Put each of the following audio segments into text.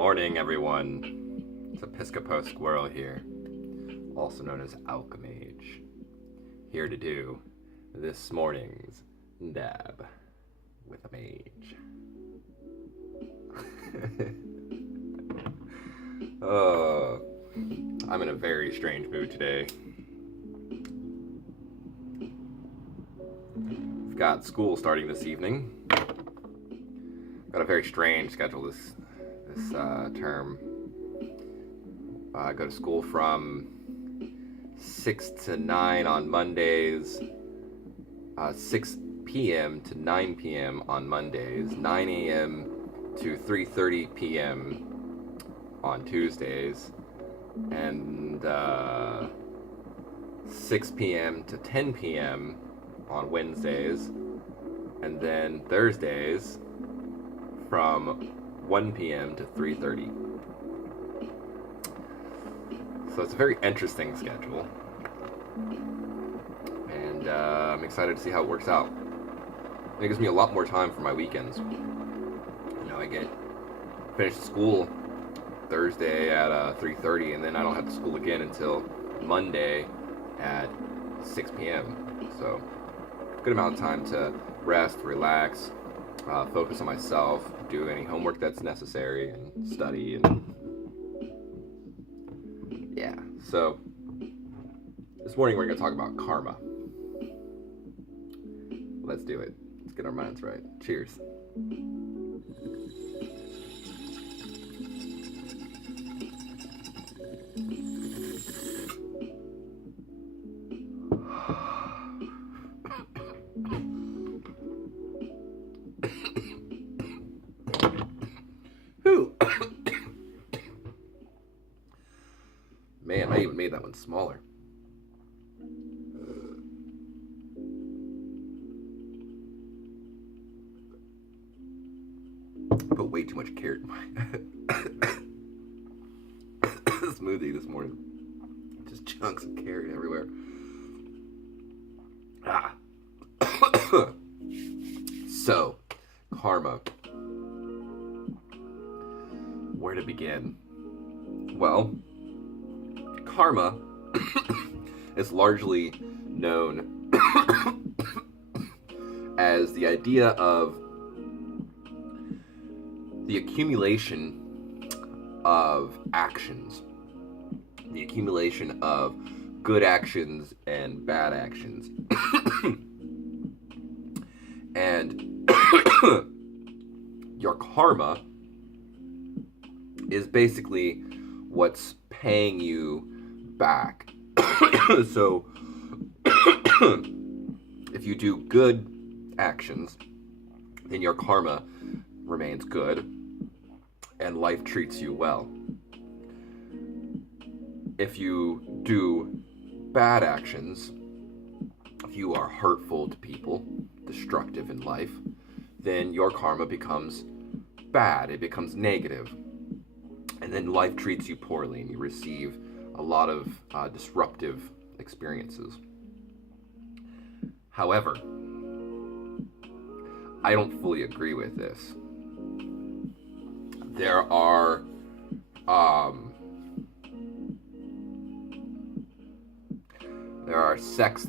morning, everyone. It's Episcopo Squirrel here, also known as Mage, here to do this morning's dab with a mage. I'm in a very strange mood today. I've got school starting this evening. Got a very strange schedule this term. I go to school from 6 to 9 on Mondays, 6 p.m. to 9 p.m. on Mondays, 9 a.m. to 3:30 p.m. on Tuesdays, and 6 p.m. to 10 p.m. on Wednesdays, and then Thursdays from 1 p.m. to 3:30. So it's a very interesting schedule, and I'm excited to see how it works out. It gives me a lot more time for my weekends. I get finished school Thursday at 3:30, and then I don't have to school again until Monday at 6 p.m. So good amount of time to rest, relax, focus on myself, do any homework that's necessary, and study. And yeah, so this morning we're going to talk about karma. Let's do it. Let's get our minds right. Cheers. Man, I even made that one smaller. I put way too much carrot in my smoothie this morning. Just chunks of carrot everywhere. So, karma. Where to begin? Well, karma is largely known as the idea of the accumulation of actions, the accumulation of good actions and bad actions. And your karma is basically what's paying you back. So if you do good actions, then your karma remains good and life treats you well. If you do bad actions, if you are hurtful to people, destructive in life, then your karma becomes bad, it becomes negative. And then life treats you poorly and you receive a lot of disruptive experiences. However, I don't fully agree with this. There are sects.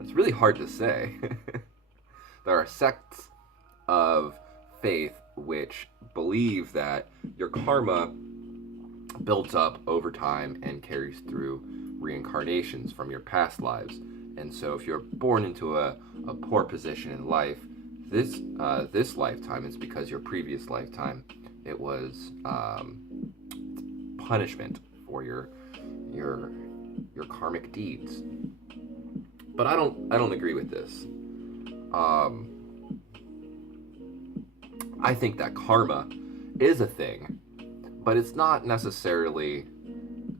It's really hard to say. There are sects of faith which believe that your karma builds up over time and carries through reincarnations from your past lives. And so if you're born into a poor position in life, this lifetime, it's because your previous lifetime, it was punishment for your karmic deeds. But I don't agree with this. I think that karma is a thing, but it's not necessarily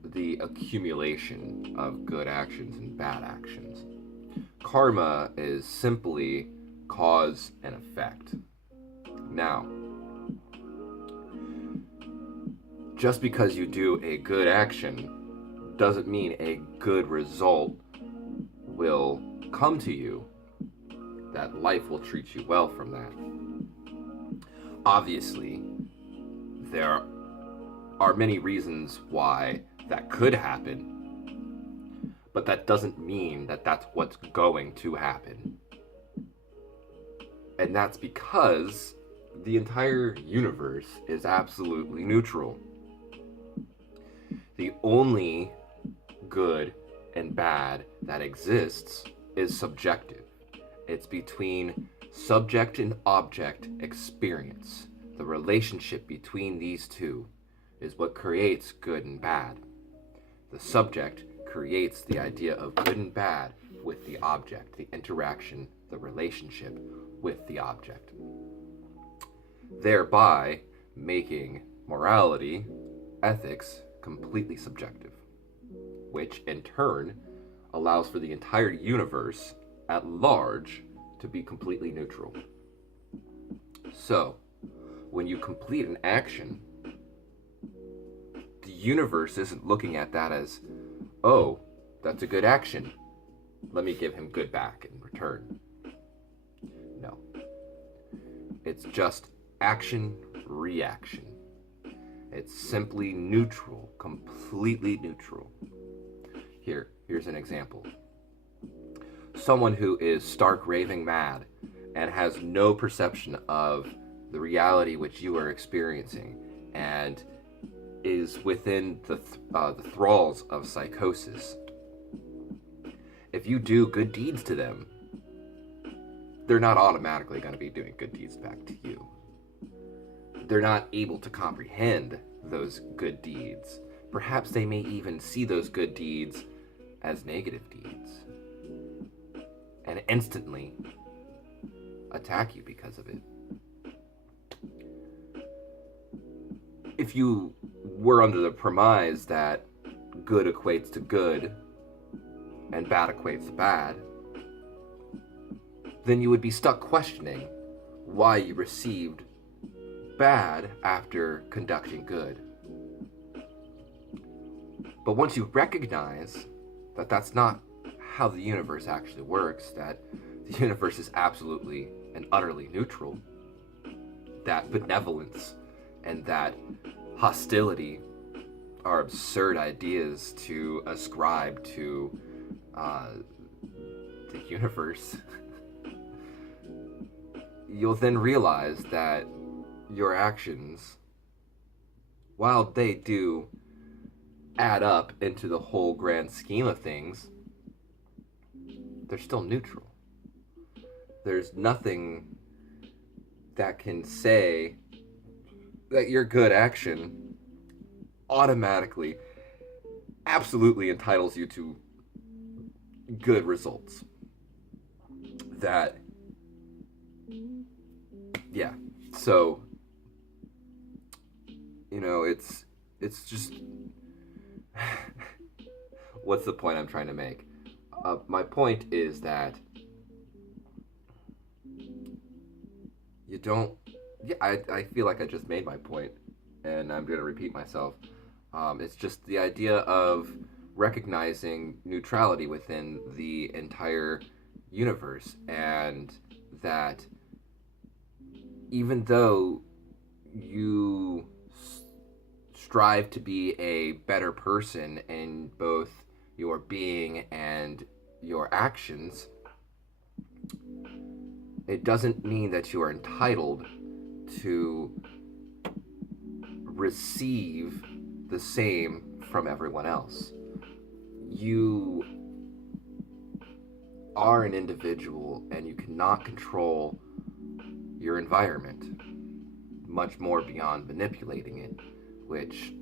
the accumulation of good actions and bad actions. Karma is simply cause and effect. Now, just because you do a good action doesn't mean a good result will come to you, that life will treat you well from that. Obviously, there are many reasons why that could happen, but that doesn't mean that that's what's going to happen. And that's because the entire universe is absolutely neutral. The only good and bad that exists is subjective. It's between subject and object experience. The relationship between these two is what creates good and bad. The subject creates the idea of good and bad with the object, the interaction, the relationship with the object, thereby making morality, ethics, completely subjective, which in turn allows for the entire universe at large to be completely neutral. So, when you complete an action, the universe isn't looking at that as, oh, that's a good action, let me give him good back in return. No. It's just action, reaction. It's simply neutral, completely neutral. Here's an example. Someone who is stark raving mad and has no perception of the reality which you are experiencing and is within the thralls of psychosis. If you do good deeds to them, they're not automatically going to be doing good deeds back to you. They're not able to comprehend those good deeds. Perhaps they may even see those good deeds as negative deeds and instantly attack you because of it. If you were under the premise that good equates to good and bad equates to bad, then you would be stuck questioning why you received bad after conducting good. But once you recognize that that's not how the universe actually works, that the universe is absolutely and utterly neutral, that benevolence and that hostility are absurd ideas to ascribe to the universe, you'll then realize that your actions, while they do add up into the whole grand scheme of things, they're still neutral. There's nothing that can say that your good action automatically, absolutely entitles you to good results. That, yeah, so, you know, it's just, what's the point I'm trying to make? My point is that you don't, yeah, I feel like I just made my point, and I'm going to repeat myself. It's just the idea of recognizing neutrality within the entire universe, and that even though you strive to be a better person in both your being and your actions, it doesn't mean that you are entitled to receive the same from everyone else. You are an individual and you cannot control your environment, much more beyond manipulating it, which,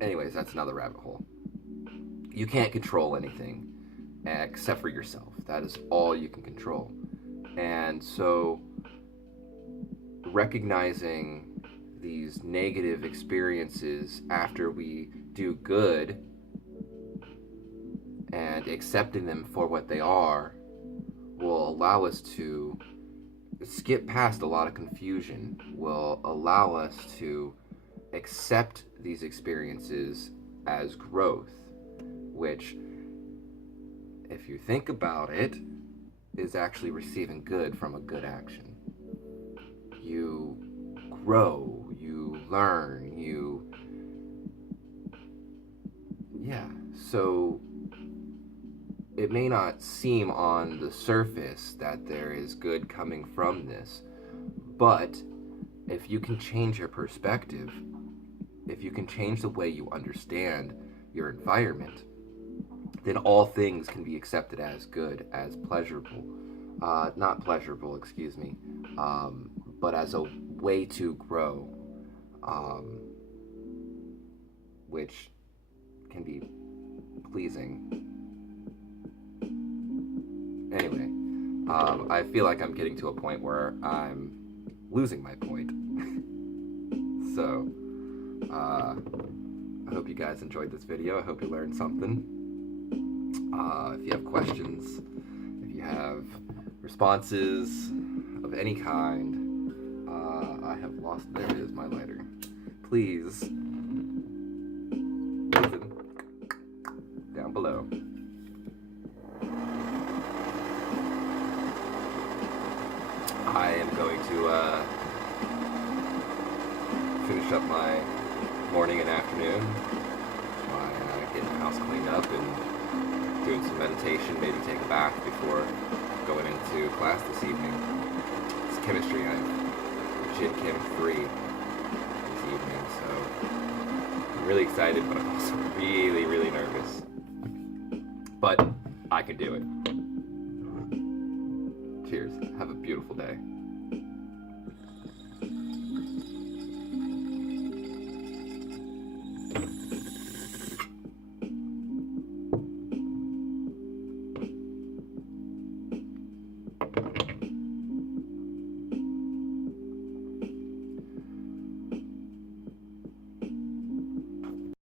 anyways, that's another rabbit hole. You can't control anything except for yourself. That is all you can control. And so recognizing these negative experiences after we do good and accepting them for what they are will allow us to skip past a lot of confusion, will allow us to accept these experiences as growth, which, if you think about it, is actually receiving good from a good action. You grow, you learn, so it may not seem on the surface that there is good coming from this, but if you can change your perspective, if you can change the way you understand your environment, then all things can be accepted as good, as pleasurable. Not pleasurable, excuse me, but as a way to grow, which can be pleasing. Anyway, I feel like I'm getting to a point where I'm losing my point. So, I hope you guys enjoyed this video. I hope you learned something. If you have questions, if you have responses of any kind, I have lost, there it is, my lighter. Please, leave them down below. I am going to finish up my morning and afternoon by getting the house cleaned up and doing some meditation, maybe take a bath before going into class this evening. It's chemistry. I have Gen Chem 3 this evening, so I'm really excited, but I'm also really, really nervous. But I can do it. Cheers. Have a beautiful day.